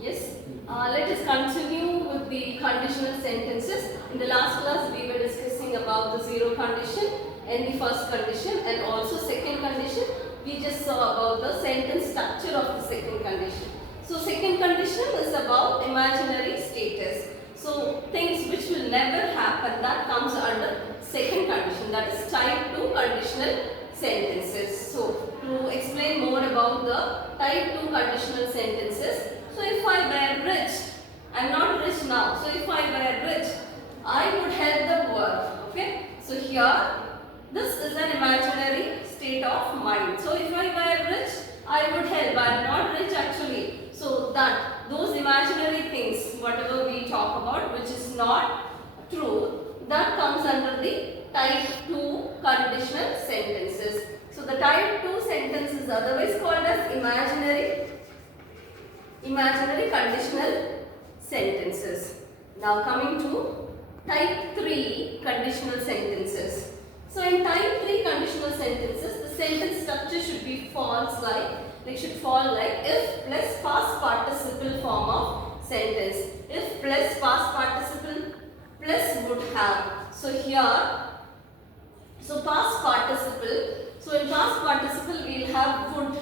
Yes. Let us continue with the conditional sentences. In the last class, we were discussing about the zero condition and the first condition, and also second condition. We just saw about the sentence structure of the second condition. So, second condition is about imaginary status. So, things which will never happen, that comes under second condition, that is type 2 conditional sentences. So, to explain more about the type 2 conditional sentences. So, if I were rich, I am not rich now. So, if I were rich, I would help the poor. Okay. So, here this is an imaginary state of mind. So, if I were rich, I would help. I am not rich actually. So, that those imaginary things, whatever we talk about, which is not true, that comes under the type 2 conditional sentences. So, the type 2 sentence is otherwise called as imaginary conditional sentences. Now, coming to type 3 conditional sentences. So, in type 3 conditional sentences, the sentence structure should be false like, should fall like if plus past participle form of sentence. If plus past participle plus would have. So, here, so past participle, so in past participle we will have would.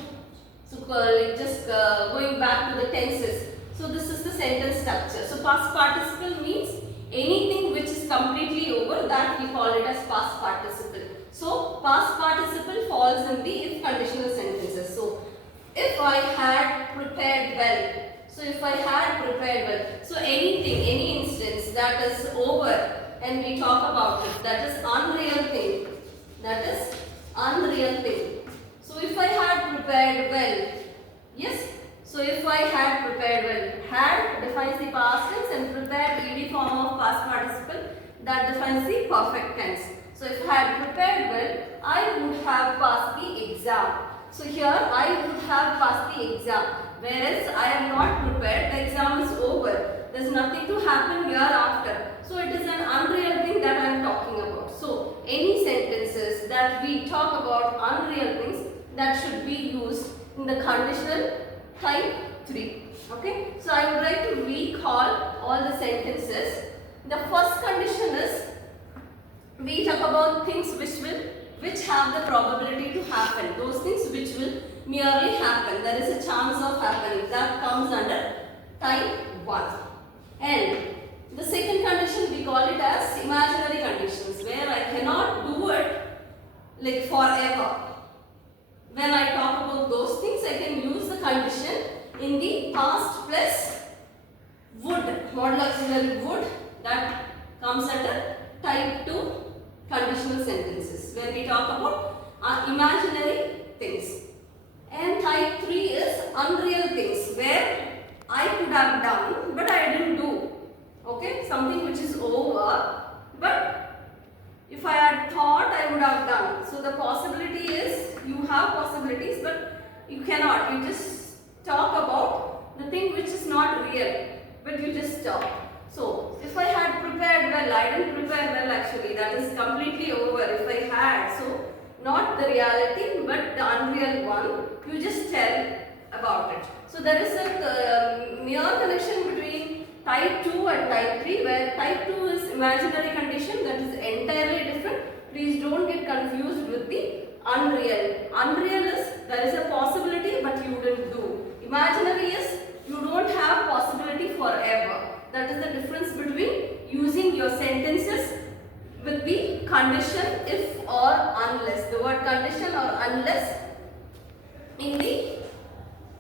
So, going back to the tenses. So, this is the sentence structure. So, past participle means anything which is completely over, that we call it as past participle. So, past participle falls in the if conditional sentences. So, if I had prepared well. So, if I had prepared well. So, anything, any instance that is over and we talk about it, that is unreal thing. That is unreal thing. So, if I had prepared well, yes. So, if I had prepared well, had defines the past tense and prepared ed form of past participle, that defines the perfect tense. So, if I had prepared well, I would have passed the exam. So, here I would have passed the exam, whereas I am not prepared, the exam is over. There is nothing to happen hereafter. So, it is an unreal thing that I am talking about. So, any sentences that we talk about unreal things, that should be used in the conditional type 3. Okay. So, I would like to recall all the sentences. The first condition is we talk about things which have the probability to happen. Those things which will merely happen. There is a chance of happening. That comes under type 1. And the second condition we call it as imaginary conditions, where I cannot do it like forever. When I talk about those things, I can use the condition in the past plus would, modal auxiliary would, that comes under type 2 conditional sentences, where we talk about imaginary things. And type 3 is unreal things, where I could have done but I didn't do. Okay, something which is over, but if I had thought, I would have done. So, the possibility is, you have possibilities but you cannot. You just talk about the thing which is not real, but you just talk. So, if I had prepared well, I didn't prepare well actually, that is completely over. If I had, so not the reality but the unreal one, you just tell about it. So, there is a near connection between type 2 and type 3, where type 2 is imaginary condition, that is entirely different. Please don't get confused with the unreal. Unreal is there is a possibility but you didn't do. Imaginary is you don't have possibility forever. That is the difference between using your sentences with the condition if or unless. The word condition or unless in the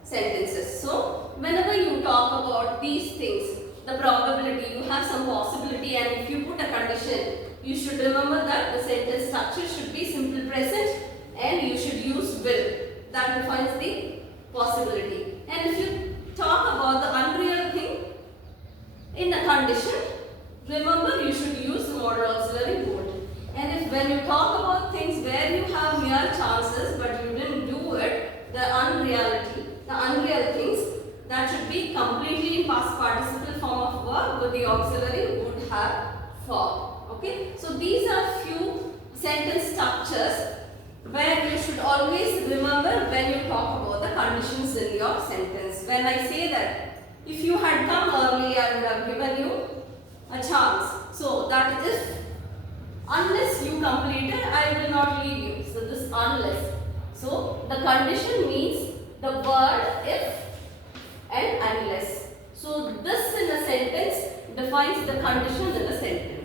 sentences. So, whenever you talk about these things, the probability, you have some possibility, and if you put a condition, you should remember that the sentence structure should be simple present and you should use will. That defines the possibility. And if you talk about the unreal thing in the condition, remember you should use modal auxiliary would. And if when you talk about things where you have mere chances but you didn't do it, the unreality, the unreal things, that should be completely in past participle form of verb with the auxiliary would have form. Okay. So, these are few sentence structures where you should always remember when you talk about the conditions in your sentence. When I say that If you had come early, I would have given you a chance. So that is, unless you complete it, I will not leave you. So this unless. So the condition means the word if and unless. So this in a sentence defines the condition in a sentence.